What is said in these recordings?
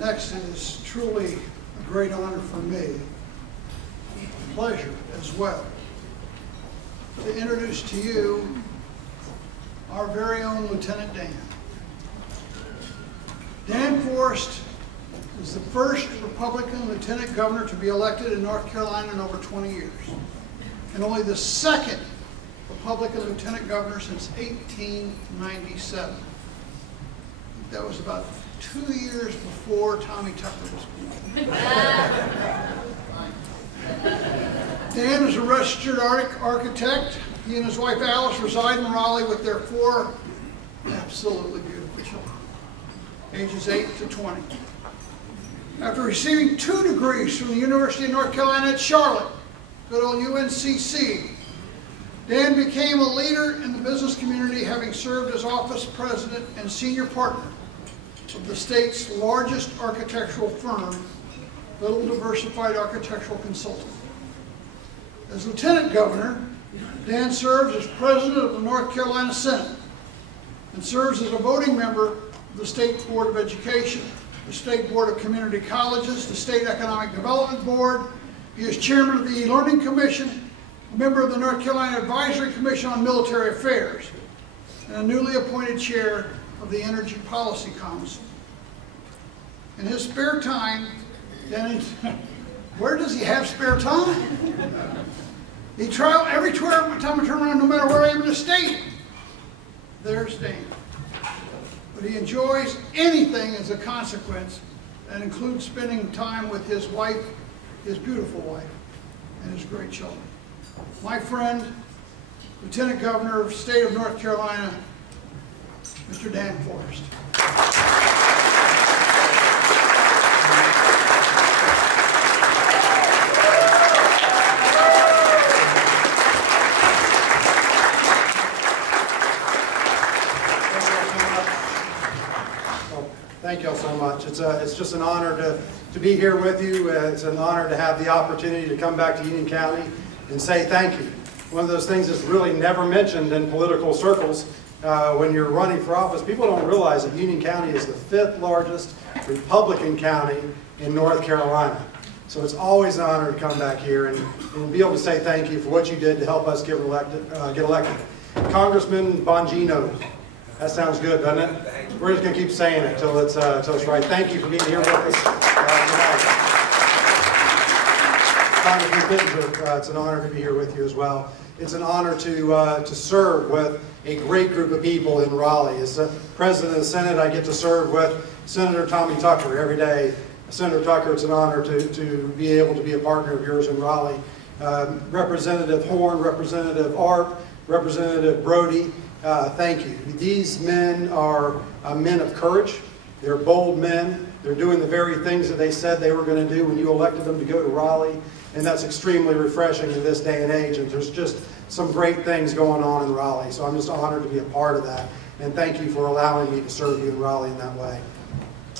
Next, it is truly a great honor for me, a pleasure as well, to introduce to you our very own Lieutenant Dan. Dan Forrest is the first Republican lieutenant governor to be elected in North Carolina in over 20 years, and only the second Republican lieutenant governor since 1897. That was about 2 years before Tommy Tucker was born. Dan is a registered architect. He and his wife Alice reside in Raleigh with their 4 absolutely beautiful children, ages 8 to 20. After receiving 2 degrees from the University of North Carolina at Charlotte, good old UNCC, Dan became a leader in the business community, having served as office president and senior partner of the state's largest architectural firm, Little Diversified Architectural Consulting. As lieutenant governor, Dan serves as president of the North Carolina Senate and serves as a voting member of the State Board of Education, the State Board of Community Colleges, the State Economic Development Board. He is chairman of the Learning Commission, a member of the North Carolina Advisory Commission on Military Affairs, and a newly appointed chair of the Energy Policy Council. In his spare time, Dan, where does he have spare time? He travels every time I turn around, no matter where I am in the state. There's Dan. But he enjoys anything as a consequence, and includes spending time with his wife, his beautiful wife, and his great children. My friend, Lieutenant Governor of the State of North Carolina, Mr. Dan Forrest. Thank you all so much. It's just an honor to be here with you. It's an honor to have the opportunity to come back to Union County and say thank you. One of those things that's really never mentioned in political circles when you're running for office. People don't realize that Union County is the 5th largest Republican county in North Carolina. So it's always an honor to come back here and be able to say thank you for what you did to help us get elected. Congressman Bongino. That sounds good, doesn't it? We're just going to keep saying it until it's right. Thank you for being here with us tonight. Congressman Pittenger, it's an honor to be here with you as well. It's an honor to serve with a great group of people in Raleigh. As President of the Senate, I get to serve with Senator Tommy Tucker every day. Senator Tucker, it's an honor to be able to be a partner of yours in Raleigh. Representative Horn, Representative Arp, Representative Brody, thank you. These men are men of courage. They're bold men. They're doing the very things that they said they were going to do when you elected them to go to Raleigh. And that's extremely refreshing in this day and age. And there's just some great things going on in Raleigh. So I'm just honored to be a part of that. And thank you for allowing me to serve you in Raleigh in that way.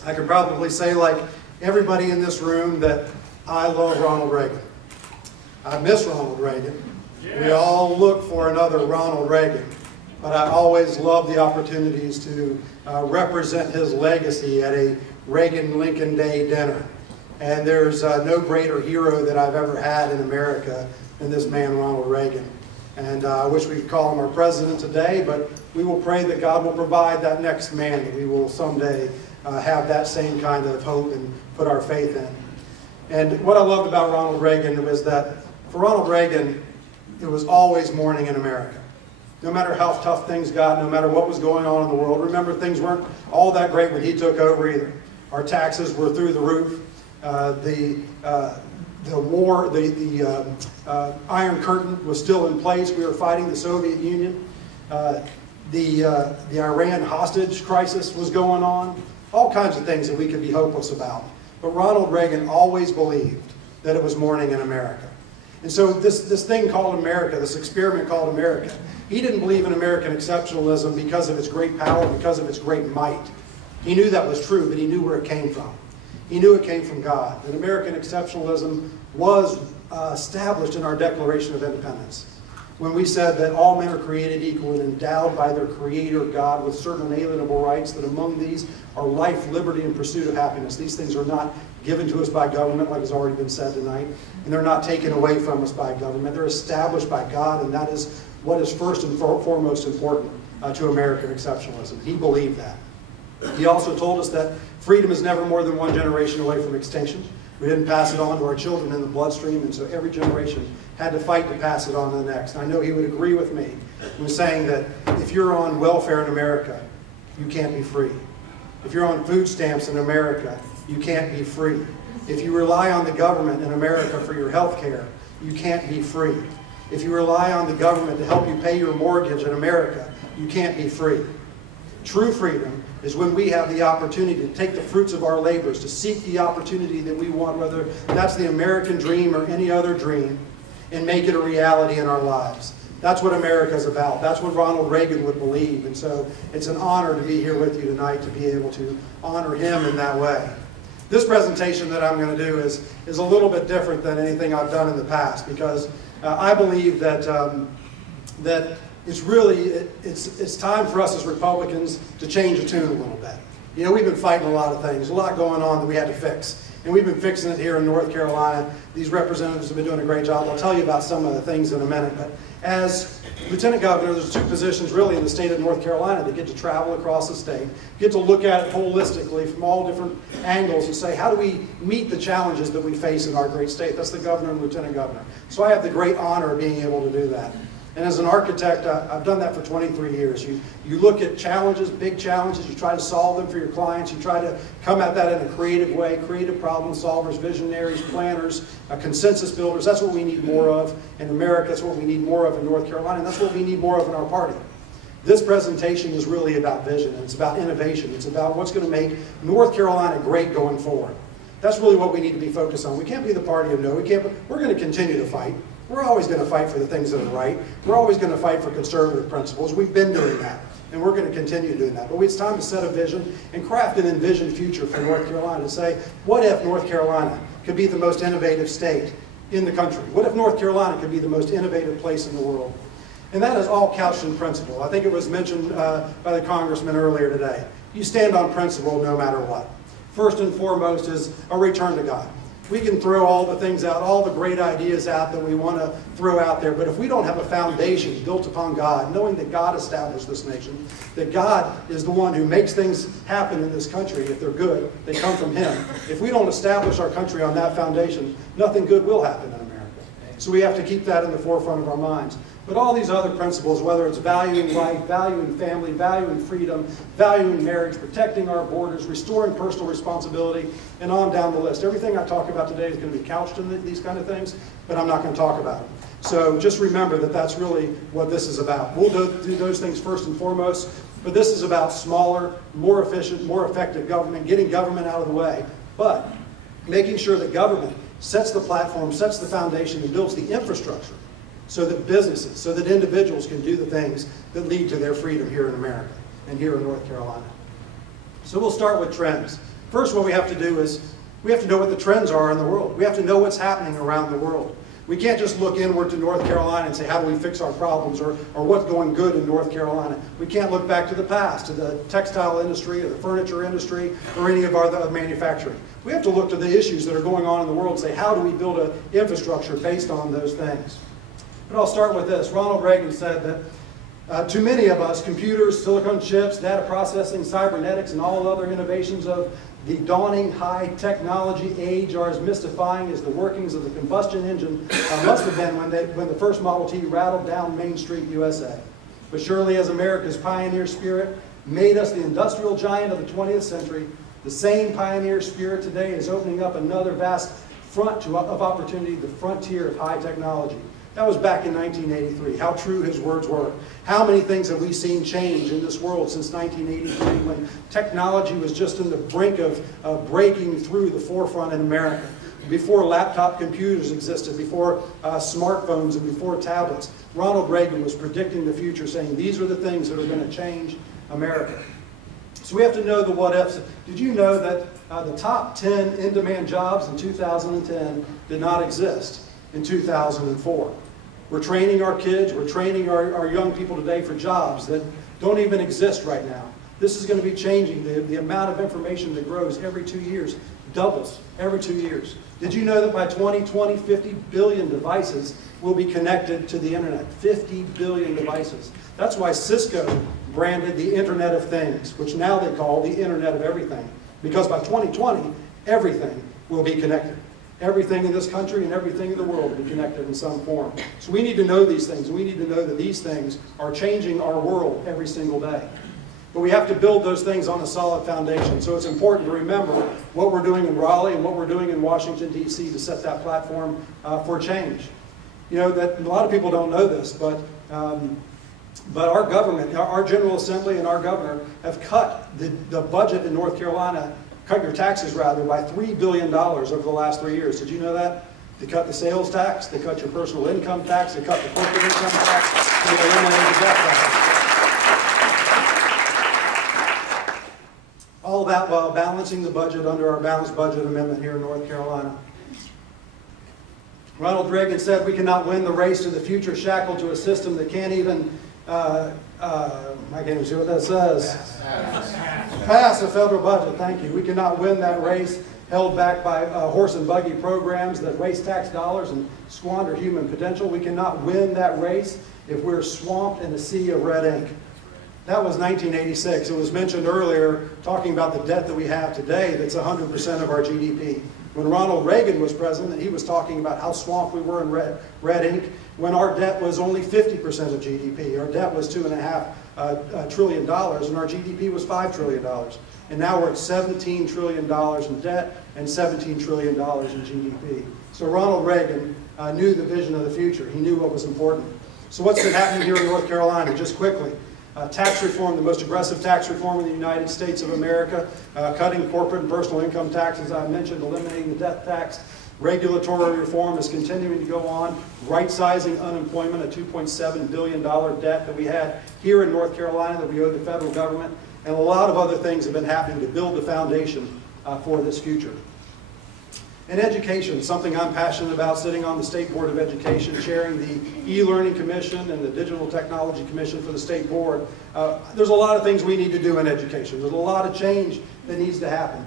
I could probably say, like everybody in this room, that I love Ronald Reagan. I miss Ronald Reagan. We all look for another Ronald Reagan. But I always love the opportunities to represent his legacy at a Reagan-Lincoln Day dinner. And there's no greater hero that I've ever had in America than this man, Ronald Reagan. And I wish we could call him our president today, but we will pray that God will provide that next man, that we will someday have that same kind of hope and put our faith in. And what I loved about Ronald Reagan was that for Ronald Reagan, it was always morning in America. No matter how tough things got, no matter what was going on in the world. Remember, things weren't all that great when he took over either. Our taxes were through the roof. The war, the Iron Curtain was still in place. We were fighting the Soviet Union. The Iran hostage crisis was going on. All kinds of things that we could be hopeless about. But Ronald Reagan always believed that it was morning in America. And so this thing called America, this experiment called America, he didn't believe in American exceptionalism because of its great power, because of its great might. He knew that was true, but he knew where it came from. He knew it came from God. That American exceptionalism was established in our Declaration of Independence. when we said that all men are created equal and endowed by their Creator God with certain inalienable rights, that among these are life, liberty, and pursuit of happiness. These things are not given to us by government, like has already been said tonight, and they're not taken away from us by government. They're established by God, and that is what is first and foremost important to American exceptionalism. He believed that. He also told us that freedom is never more than one generation away from extinction. We didn't pass it on to our children in the bloodstream, and so every generation had to fight to pass it on to the next. And I know he would agree with me when saying that if you're on welfare in America, you can't be free. If you're on food stamps in America, you can't be free. If you rely on the government in America for your health care, you can't be free. If you rely on the government to help you pay your mortgage in America, you can't be free. True freedom is when we have the opportunity to take the fruits of our labors, to seek the opportunity that we want, whether that's the American dream or any other dream, and make it a reality in our lives. That's what America is about. That's what Ronald Reagan would believe. And so it's an honor to be here with you tonight to be able to honor him in that way. This presentation that I'm going to do is a little bit different than anything I've done in the past, because I believe that that it's time for us as Republicans to change the tune a little bit. You know, we've been fighting a lot of things, a lot going on that we had to fix. And we've been fixing it here in North Carolina. These representatives have been doing a great job. I'll tell you about some of the things in a minute. But as Lieutenant Governor, there's two positions really in the state of North Carolina that get to travel across the state, get to look at it holistically from all different angles and say, how do we meet the challenges that we face in our great state? That's the Governor and Lieutenant Governor. So I have the great honor of being able to do that. And as an architect, I've done that for 23 years. You look at challenges, big challenges, you try to solve them for your clients, you try to come at that in a creative way, creative problem solvers, visionaries, planners, consensus builders. That's what we need more of in America. That's what we need more of in North Carolina, and that's what we need more of in our party. This presentation is really about vision, and it's about innovation. It's about what's going to make North Carolina great going forward. That's really what we need to be focused on. We can't be the party of no. We're going to continue to fight. We're always going to fight for the things that are right. We're always going to fight for conservative principles. We've been doing that, and we're going to continue doing that. But it's time to set a vision and craft an envisioned future for North Carolina. Say, what if North Carolina could be the most innovative state in the country? What if North Carolina could be the most innovative place in the world? And that is all couched in principle. I think it was mentioned by the congressman earlier today. You stand on principle no matter what. First and foremost is a return to God. We can throw all the things out, all the great ideas out that we want to throw out there, but if we don't have a foundation built upon God, knowing that God established this nation, that God is the one who makes things happen in this country, if they're good, they come from Him. If we don't establish our country on that foundation, nothing good will happen in America. So we have to keep that in the forefront of our minds. But all these other principles, whether it's valuing life, valuing family, valuing freedom, valuing marriage, protecting our borders, restoring personal responsibility, and on down the list. Everything I talk about today is going to be couched in these kind of things, but I'm not going to talk about them. So just remember that that's really what this is about. We'll do those things first and foremost, but this is about smaller, more efficient, more effective government, getting government out of the way, but making sure that government sets the platform, sets the foundation, and builds the infrastructure so that businesses, so that individuals can do the things that lead to their freedom here in America and here in North Carolina. So we'll start with trends. First, what we have to do is we have to know what the trends are in the world. We have to know what's happening around the world. We can't just look inward to North Carolina and say, how do we fix our problems, or what's going good in North Carolina. We can't look back to the past, to the textile industry, or the furniture industry, or any of our other manufacturing. We have to look to the issues that are going on in the world and say, how do we build an infrastructure based on those things? But I'll start with this. Ronald Reagan said that to many of us, computers, silicon chips, data processing, cybernetics, and all other innovations of the dawning high technology age are as mystifying as the workings of the combustion engine must have been when the first Model T rattled down Main Street, USA. But surely as America's pioneer spirit made us the industrial giant of the 20th century, the same pioneer spirit today is opening up another vast front of opportunity, the frontier of high technology. That was back in 1983. How true his words were. How many things have we seen change in this world since 1983, when technology was just in the brink of breaking through the forefront in America? Before laptop computers existed, before smartphones and before tablets, Ronald Reagan was predicting the future, saying these are the things that are going to change America. So we have to know the what ifs. Did you know that the top 10 in-demand jobs in 2010 did not exist in 2004? We're training our kids, we're training our young people today for jobs that don't even exist right now. This is going to be changing. The amount of information that grows every 2 years doubles every 2 years. Did you know that by 2020, 50 billion devices will be connected to the internet? 50 billion devices. That's why Cisco branded the Internet of Things, which now they call the Internet of Everything. Because by 2020, everything will be connected. Everything in this country and everything in the world will be connected in some form. So we need to know these things. We need to know that these things are changing our world every single day. But we have to build those things on a solid foundation. So it's important to remember what we're doing in Raleigh and what we're doing in Washington, D.C. to set that platform for change. You know, that a lot of people don't know this, but our government, our General Assembly and our governor have cut the budget in North Carolina, cut your taxes rather, by $3 billion over the last 3 years. Did you know that? They cut the sales tax, they cut your personal income tax, they cut the corporate income tax, and they eliminated the death tax. All that while balancing the budget under our balanced budget amendment here in North Carolina. Ronald Reagan said, "We cannot win the race to the future shackled to a system that can't even, I can't even see what that says. Pass a federal budget." Thank you. We cannot win that race held back by horse and buggy programs that waste tax dollars and squander human potential. We cannot win that race if we're swamped in a sea of red ink. That was 1986. It was mentioned earlier, talking about the debt that we have today that's 100% of our GDP. When Ronald Reagan was president, he was talking about how swamped we were in red ink when our debt was only 50% of GDP. Our debt was $2.5 trillion and our GDP was $5 trillion. And now we're at $17 trillion in debt and $17 trillion in GDP. So Ronald Reagan knew the vision of the future. He knew what was important. So what's been happening here in North Carolina? Just quickly. Tax reform, the most aggressive tax reform in the United States of America, cutting corporate and personal income taxes, I mentioned, eliminating the death tax. Regulatory reform is continuing to go on, right-sizing unemployment, a $2.7 billion debt that we had here in North Carolina that we owed the federal government, and a lot of other things have been happening to build the foundation for this future. And education, something I'm passionate about, sitting on the State Board of Education, chairing the E-Learning Commission and the Digital Technology Commission for the State Board. There's a lot of things we need to do in education. There's a lot of change that needs to happen.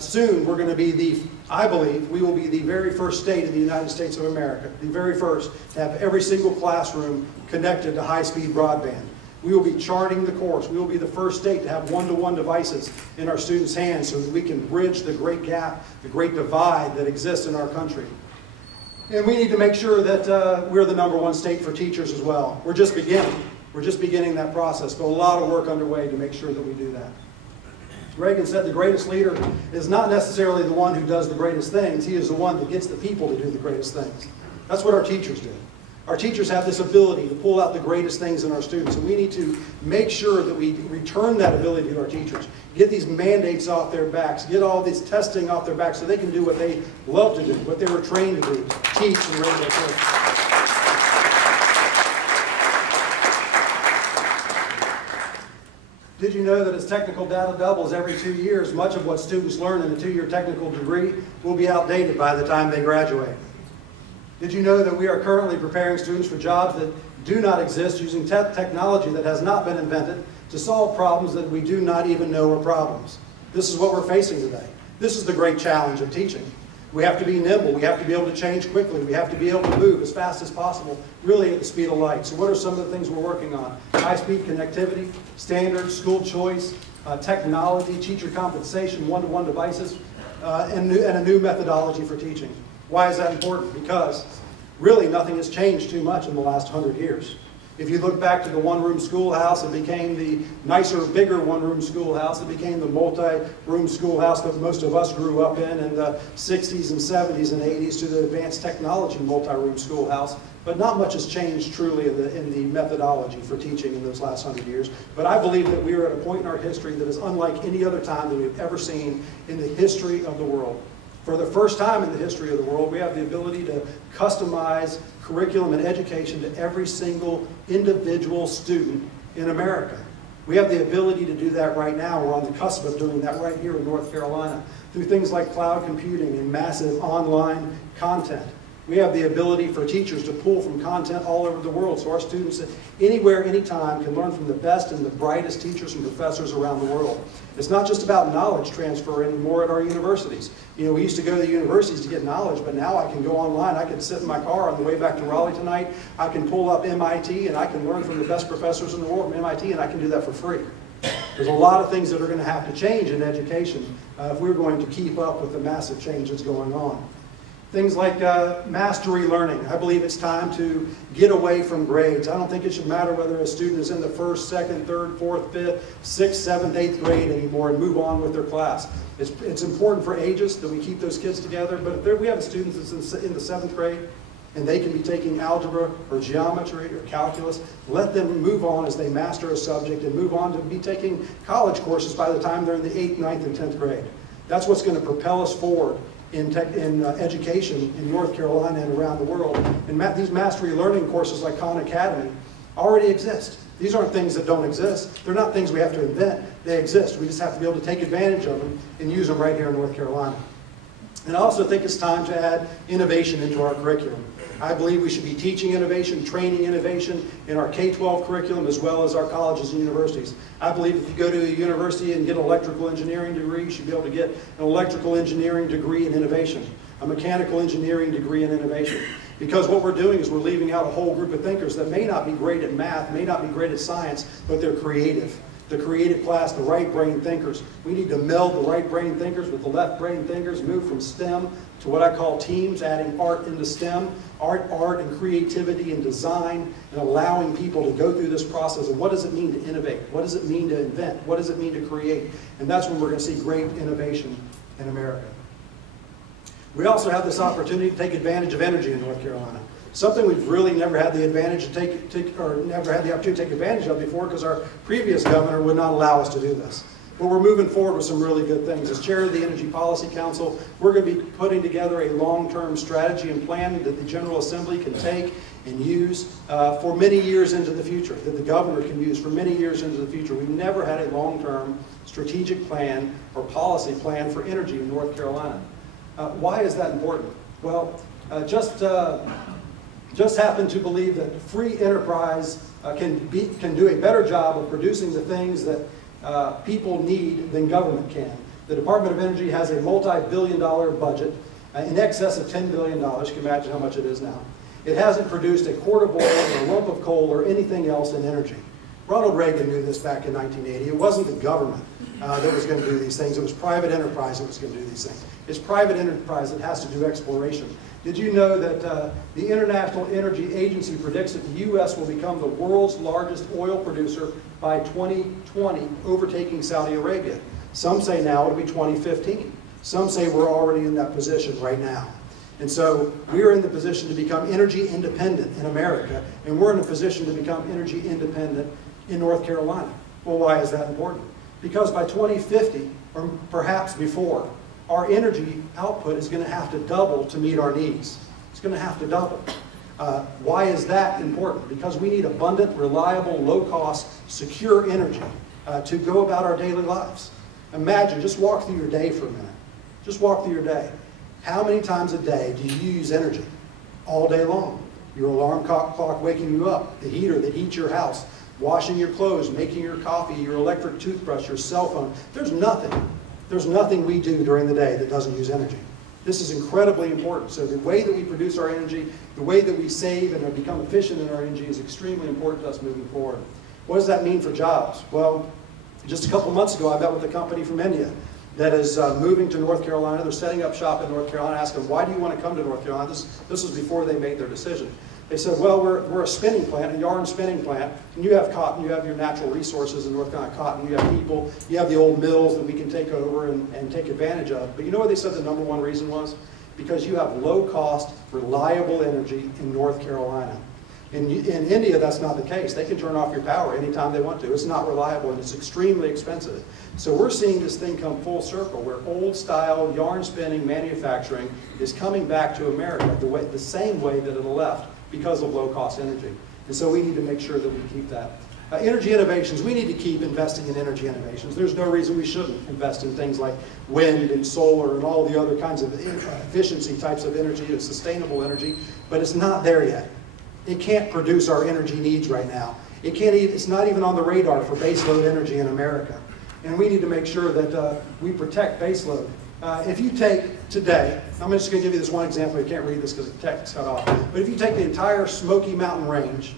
Soon we're going to be I believe, we will be the very first state in the United States of America, the very first to have every single classroom connected to high-speed broadband. We will be charting the course. We will be the first state to have one-to-one devices in our students' hands so that we can bridge the great gap, the great divide that exists in our country. And we need to make sure that we're the #1 state for teachers as well. We're just beginning. We're just beginning that process, but a lot of work underway to make sure that we do that. Reagan said the greatest leader is not necessarily the one who does the greatest things. He is the one that gets the people to do the greatest things. That's what our teachers do. Our teachers have this ability to pull out the greatest things in our students, and we need to make sure that we return that ability to our teachers. Get these mandates off their backs, get all this testing off their backs so they can do what they love to do, what they were trained to do, teach and raise their kids. Did you know that as technical data doubles every 2 years, much of what students learn in a 2-year technical degree will be outdated by the time they graduate? Did you know that we are currently preparing students for jobs that do not exist using technology that has not been invented to solve problems that we do not even know are problems? This is what we're facing today. This is the great challenge of teaching. We have to be nimble. We have to be able to change quickly. We have to be able to move as fast as possible, really at the speed of light. So what are some of the things we're working on? High-speed connectivity, standards, school choice, technology, teacher compensation, one-to-one devices, and a new methodology for teaching. Why is that important? Because really nothing has changed too much in the last 100 years. If you look back to the one-room schoolhouse, it became the nicer, bigger one-room schoolhouse. It became the multi-room schoolhouse that most of us grew up in the 60s and 70s and 80s, to the advanced technology multi-room schoolhouse. But not much has changed truly in the methodology for teaching in those last 100 years. But I believe that we are at a point in our history that is unlike any other time that we've ever seen in the history of the world. For the first time in the history of the world, we have the ability to customize curriculum and education to every single individual student in America. We have the ability to do that right now. We're on the cusp of doing that right here in North Carolina through things like cloud computing and massive online content. We have the ability for teachers to pull from content all over the world, so our students anywhere, anytime can learn from the best and the brightest teachers and professors around the world. It's not just about knowledge transfer anymore at our universities. You know, we used to go to the universities to get knowledge, but now I can go online. I can sit in my car on the way back to Raleigh tonight. I can pull up MIT and I can learn from the best professors in the world from MIT, and I can do that for free. There's a lot of things that are going to have to change in education if we're going to keep up with the massive change that's going on. Things like mastery learning. I believe it's time to get away from grades. I don't think it should matter whether a student is in the 1st, 2nd, 3rd, 4th, 5th, 6th, 7th, 8th grade anymore and move on with their class. It's important for ages that we keep those kids together, but if we have a student that's in the 7th grade and they can be taking algebra or geometry or calculus, let them move on as they master a subject and move on to be taking college courses by the time they're in the 8th, 9th, and 10th grade. That's what's going to propel us forward in education in North Carolina and around the world. And these mastery learning courses like Khan Academy already exist. These aren't things that don't exist. They're not things we have to invent. They exist. We just have to be able to take advantage of them and use them right here in North Carolina. And I also think it's time to add innovation into our curriculum. I believe we should be teaching innovation, training innovation in our K-12 curriculum as well as our colleges and universities. I believe if you go to a university and get an electrical engineering degree, you should be able to get an electrical engineering degree in innovation, a mechanical engineering degree in innovation. Because what we're doing is we're leaving out a whole group of thinkers that may not be great at math, may not be great at science, but they're creative. The creative class, the right brain thinkers. We need to meld the right brain thinkers with the left brain thinkers, move from STEM to what I call teams, adding art into STEM, art and creativity and design, and allowing people to go through this process of what does it mean to innovate? What does it mean to invent? What does it mean to create? And that's when we're going to see great innovation in America. We also have this opportunity to take advantage of energy in North Carolina. Something we've really never had the advantage to never had the opportunity to take advantage of before because our previous governor would not allow us to do this. But we're moving forward with some really good things. As chair of the Energy Policy Council, we're going to be putting together a long-term strategy and plan that the General Assembly can take and use for many years into the future, that the governor can use for many years into the future. We've never had a long-term strategic plan or policy plan for energy in North Carolina. Why is that important? Well, just happen to believe that free enterprise can do a better job of producing the things that people need than government can. The Department of Energy has a multi-billion-dollar budget in excess of $10 billion. You can imagine how much it is now. It hasn't produced a quart of oil or a lump of coal or anything else in energy. Ronald Reagan knew this back in 1980. It wasn't the government that was going to do these things. It was private enterprise that was going to do these things. It's private enterprise that has to do exploration. Did you know that the International Energy Agency predicts that the U.S. will become the world's largest oil producer by 2020, overtaking Saudi Arabia? Some say now it'll be 2015. Some say we're already in that position right now. And so we're in the position to become energy independent in America, and we're in a position to become energy independent in North Carolina. Well, why is that important? Because by 2050, or perhaps before, our energy output is going to have to double to meet our needs. It's going to have to double. Why is that important? Because we need abundant, reliable, low-cost, secure energy to go about our daily lives. Imagine, just walk through your day for a minute. Just walk through your day. How many times a day do you use energy? All day long. Your alarm clock waking you up, the heater that heats your house, washing your clothes, making your coffee, your electric toothbrush, your cell phone. There's nothing we do during the day that doesn't use energy. This is incredibly important. So the way that we produce our energy, the way that we save and become efficient in our energy is extremely important to us moving forward. What does that mean for jobs? Well, just a couple months ago, I met with a company from India that is moving to North Carolina. They're setting up shop in North Carolina. I asked them, why do you want to come to North Carolina? This was before they made their decision. They said, well, we're a spinning plant, a yarn spinning plant, and you have cotton, you have your natural resources in North Carolina, cotton, you have people, you have the old mills that we can take over and take advantage of. But you know what they said the number one reason was? Because you have low-cost, reliable energy in North Carolina. In India, that's not the case. They can turn off your power anytime they want to. It's not reliable, and it's extremely expensive. So we're seeing this thing come full circle, where old-style yarn spinning manufacturing is coming back to America the same way that it left, because of low-cost energy. And so we need to make sure that we keep that Energy innovations, we need to keep investing in energy innovations. There's no reason we shouldn't invest in things like wind and solar and all the other kinds of efficiency types of energy and sustainable energy, but it's not there yet. It can't produce our energy needs right now. It's not even on the radar for baseload energy in America. And we need to make sure that we protect baseload. If you take today, I'm just going to give you this one example. You can't read this because the text cut off. But if you take the entire Smoky Mountain Range,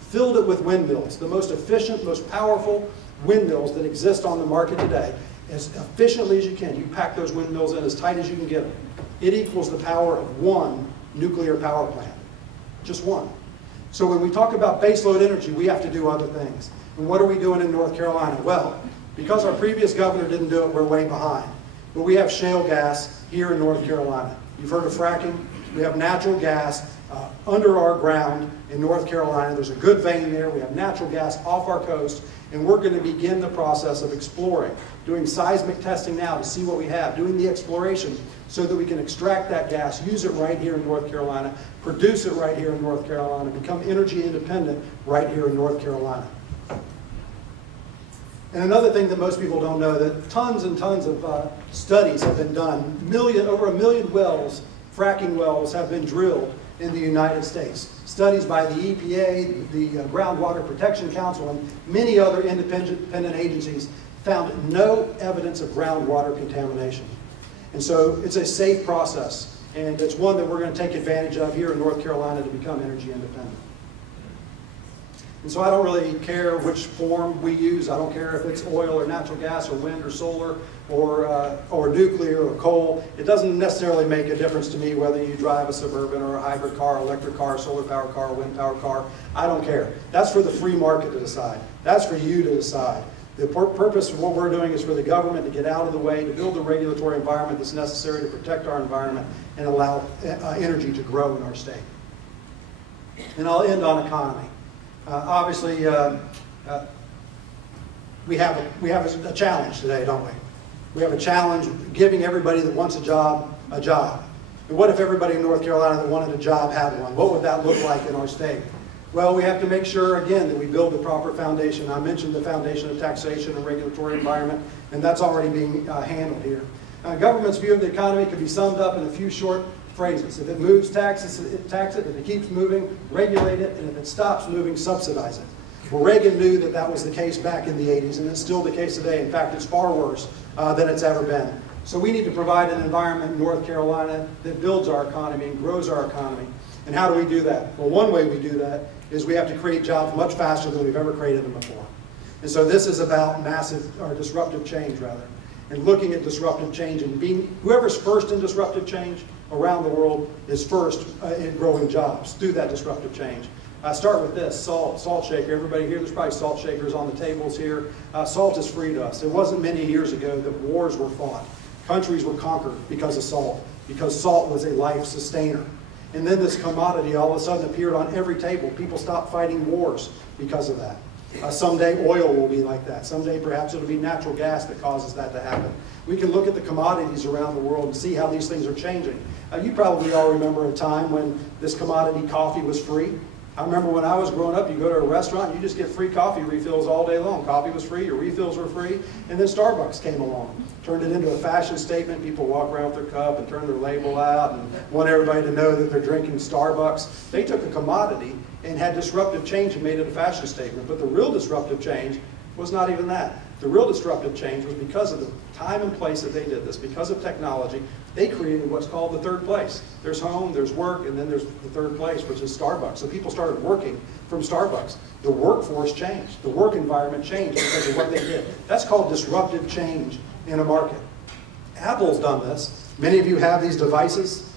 filled it with windmills, the most efficient, most powerful windmills that exist on the market today, as efficiently as you can. You pack those windmills in as tight as you can get them. It equals the power of one nuclear power plant. Just one. So when we talk about baseload energy, we have to do other things. And what are we doing in North Carolina? Well, because our previous governor didn't do it, we're way behind. But we have shale gas here in North Carolina. You've heard of fracking? We have natural gas under our ground in North Carolina. There's a good vein there. We have natural gas off our coast, and we're going to begin the process of exploring, doing seismic testing now to see what we have, doing the exploration so that we can extract that gas, use it right here in North Carolina, produce it right here in North Carolina, become energy independent right here in North Carolina. And another thing that most people don't know, that tons and tons of studies have been done. Over 1 million wells, fracking wells, have been drilled in the United States. Studies by the EPA, the Groundwater Protection Council, and many other independent agencies found no evidence of groundwater contamination. And so it's a safe process, and it's one that we're going to take advantage of here in North Carolina to become energy independent. And so I don't really care which form we use. I don't care if it's oil or natural gas or wind or solar or nuclear or coal. It doesn't necessarily make a difference to me whether you drive a Suburban or a hybrid car, electric car, solar power car, wind power car. I don't care. That's for the free market to decide. That's for you to decide. The purpose of what we're doing is for the government to get out of the way, to build the regulatory environment that's necessary to protect our environment and allow energy to grow in our state. And I'll end on economy. Obviously, we have a challenge today, don't we? We have a challenge giving everybody that wants a job a job. And what if everybody in North Carolina that wanted a job had one? What would that look like in our state? Well, we have to make sure, again, that we build the proper foundation. I mentioned the foundation of taxation and regulatory environment, and that's already being handled here. Government's view of the economy can be summed up in a few short phrases. If it moves, tax it. If it keeps moving, regulate it. And if it stops moving, subsidize it. Well, Reagan knew that that was the case back in the 80s, and it's still the case today. In fact, it's far worse than it's ever been. So we need to provide an environment in North Carolina that builds our economy and grows our economy. And how do we do that? Well, one way we do that is we have to create jobs much faster than we've ever created them before. And so this is about disruptive change, rather. And looking at disruptive change and whoever's first in disruptive change around the world is first in growing jobs through that disruptive change. Start with this, salt shaker. Everybody here, there's probably salt shakers on the tables here. Salt is free to us. It wasn't many years ago that wars were fought. Countries were conquered because of salt was a life sustainer. And then this commodity all of a sudden appeared on every table. People stopped fighting wars because of that. Someday oil will be like that. Someday perhaps it'll be natural gas that causes that to happen. We can look at the commodities around the world and see how these things are changing. You probably all remember a time when this commodity coffee was free. I remember when I was growing up, you go to a restaurant, you just get free coffee refills all day long. Coffee was free, your refills were free, and then Starbucks came along. Turned it into a fashion statement. People walk around with their cup and turn their label out and want everybody to know that they're drinking Starbucks. They took a commodity and had disruptive change and made it a fashion statement. But the real disruptive change was not even that. The real disruptive change was because of the time and place that they did this. Because of technology, they created what's called the third place. There's home, there's work, and then there's the third place, which is Starbucks. So people started working from Starbucks. The workforce changed. The work environment changed because of what they did. That's called disruptive change in a market. Apple's done this. Many of you have these devices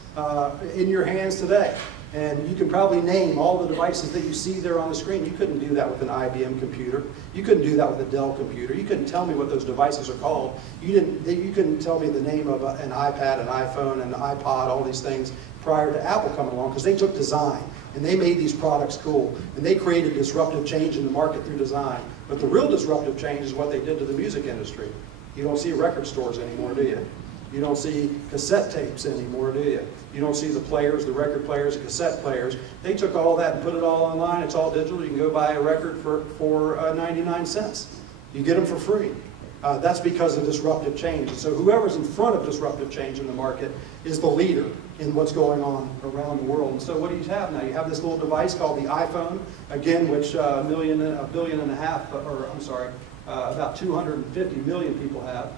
in your hands today. And you can probably name all the devices that you see there on the screen. You couldn't do that with an IBM computer. You couldn't do that with a Dell computer. You couldn't tell me what those devices are called. You couldn't tell me the name of an iPad, an iPhone, an iPod, all these things prior to Apple coming along, because they took design and they made these products cool. And they created disruptive change in the market through design. But the real disruptive change is what they did to the music industry. You don't see record stores anymore, do you? You don't see cassette tapes anymore, do you? You don't see the players, the record players, the cassette players. They took all that and put it all online. It's all digital. You can go buy a record for 99 cents. You get them for free. That's because of disruptive change. So whoever's in front of disruptive change in the market is the leader in what's going on around the world. And so what do you have now? You have this little device called the iPhone, again, which about 250 million people have.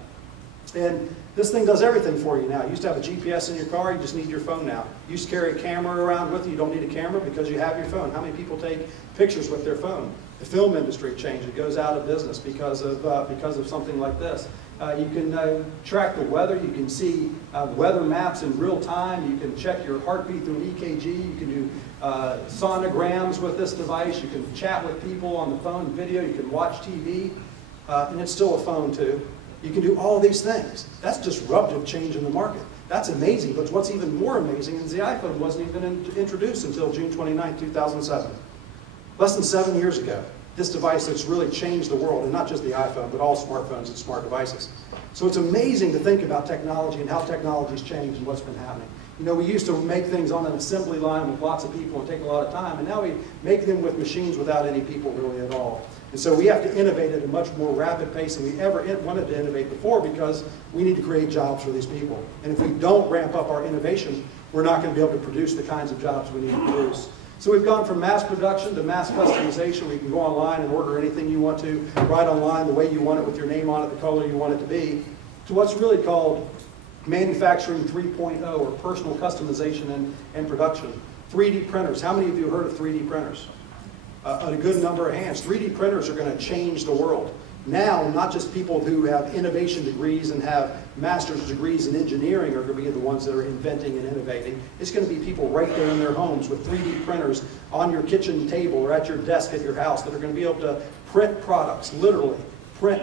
And this thing does everything for you now. You used to have a GPS in your car, you just need your phone now. You used to carry a camera around with you, you don't need a camera because you have your phone. How many people take pictures with their phone? The film industry changed. It goes out of business because of something like this. You can track the weather. You can see weather maps in real time. You can check your heartbeat through an EKG. You can do sonograms with this device. You can chat with people on the phone, video. You can watch TV. And it's still a phone too. You can do all these things. That's disruptive change in the market. That's amazing. But what's even more amazing is the iPhone wasn't even introduced until June 29, 2007. Less than 7 years ago, this device that's really changed the world, and not just the iPhone, but all smartphones and smart devices. So it's amazing to think about technology and how technology's changed and what's been happening. You know, we used to make things on an assembly line with lots of people and take a lot of time, and now we make them with machines without any people really at all. And so we have to innovate at a much more rapid pace than we ever wanted to innovate before because we need to create jobs for these people. And if we don't ramp up our innovation, we're not going to be able to produce the kinds of jobs we need to produce. So we've gone from mass production to mass customization. We can go online and order anything you want to, write online the way you want it with your name on it, the color you want it to be, to what's really called manufacturing 3.0 or personal customization and production. 3D printers. How many of you have heard of 3D printers? A good number of hands. 3D printers are going to change the world. Now, not just people who have innovation degrees and have master's degrees in engineering are going to be the ones that are inventing and innovating. It's going to be people right there in their homes with 3D printers on your kitchen table or at your desk at your house that are going to be able to print products, literally, print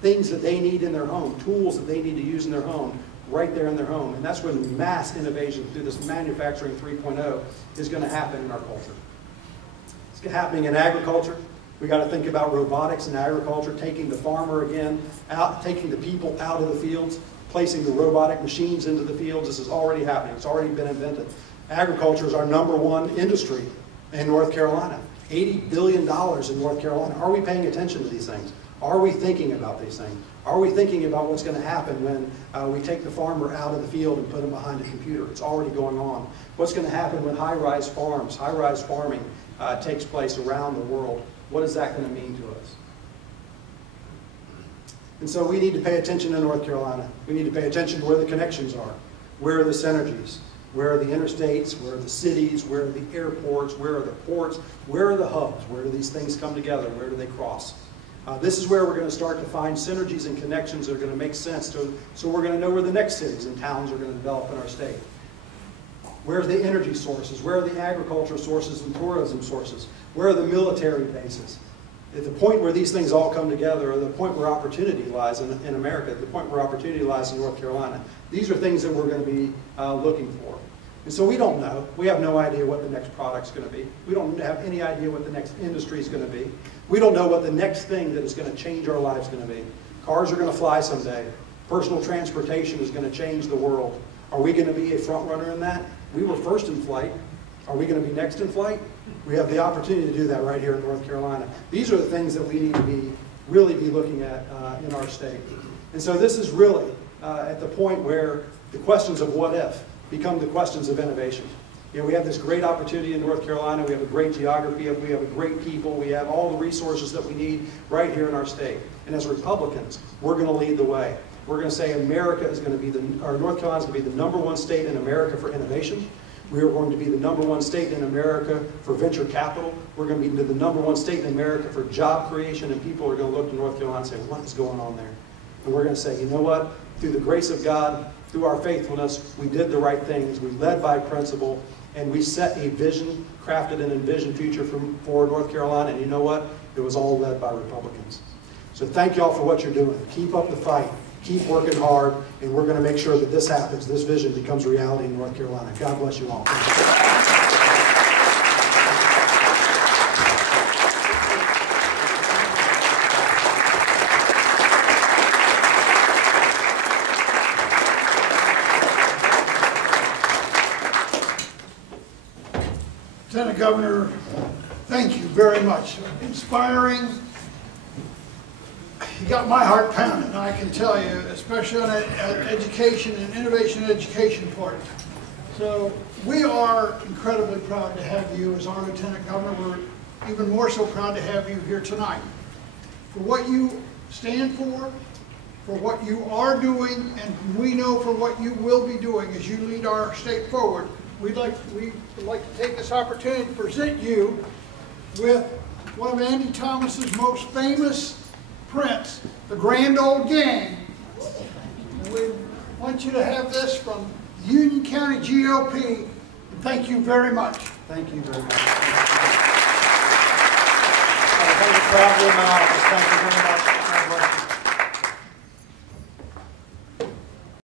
things that they need in their home, tools that they need to use in their home, right there in their home. And that's when mass innovation through this manufacturing 3.0 is going to happen in our culture. It's happening in agriculture. We got to think about robotics in agriculture, taking the farmer again out, taking the people out of the fields, placing the robotic machines into the fields. This is already happening. It's already been invented. Agriculture is our #1 industry in North Carolina. $80 billion in North Carolina. Are we paying attention to these things? Are we thinking about these things? Are we thinking about what's going to happen when we take the farmer out of the field and put him behind a computer? It's already going on. What's going to happen when high-rise farming takes place around the world? What is that going to mean to us? And so we need to pay attention to North Carolina. We need to pay attention to where the connections are. Where are the synergies? Where are the interstates? Where are the cities? Where are the airports? Where are the ports? Where are the hubs? Where do these things come together? Where do they cross? This is where we're going to start to find synergies and connections that are going to make sense. So we're going to know where the next cities and towns are going to develop in our state. Where are the energy sources? Where are the agricultural sources and tourism sources? Where are the military bases? At the point where these things all come together, or the point where opportunity lies in America, the point where opportunity lies in North Carolina, these are things that we're going to be looking for. And so we don't know. We have no idea what the next product's going to be. We don't have any idea what the next industry is going to be. We don't know what the next thing that is going to change our lives is going to be. Cars are going to fly someday. Personal transportation is going to change the world. Are we going to be a front runner in that? We were first in flight. Are we going to be next in flight? We have the opportunity to do that right here in North Carolina. These are the things that we need to really be looking at in our state. And so this is really at the point where the questions of what if become the questions of innovation. You know, we have this great opportunity in North Carolina. We have a great geography. We have a great people. We have all the resources that we need right here in our state. And as Republicans, we're going to lead the way. We're going to say America is going to be North Carolina is going to be the #1 state in America for innovation. We are going to be the #1 state in America for venture capital. We're going to be the #1 state in America for job creation, and people are going to look to North Carolina and say, what is going on there? And we're going to say, you know what? Through the grace of God, through our faithfulness, we did the right things. We led by principle, and we set a vision, crafted an envisioned future for North Carolina, and you know what? It was all led by Republicans. So thank you all for what you're doing. Keep up the fight. Keep working hard, and we're going to make sure that this happens, this vision becomes reality in North Carolina. God bless you all. Lieutenant Governor, thank you very much. Inspiring. You got my heart pounding, I can tell you, especially on education and innovation education part. So we are incredibly proud to have you as our Lieutenant Governor. We're even more so proud to have you here tonight. For what you stand for what you are doing, and we know for what you will be doing as you lead our state forward. We would like to take this opportunity to present you with one of Andy Thomas's most famous prints, The Grand Old Gang. And we want you to have this from Union County GOP. And thank you very much. Thank you very much. Thank you for having me in my office. Thank you very much.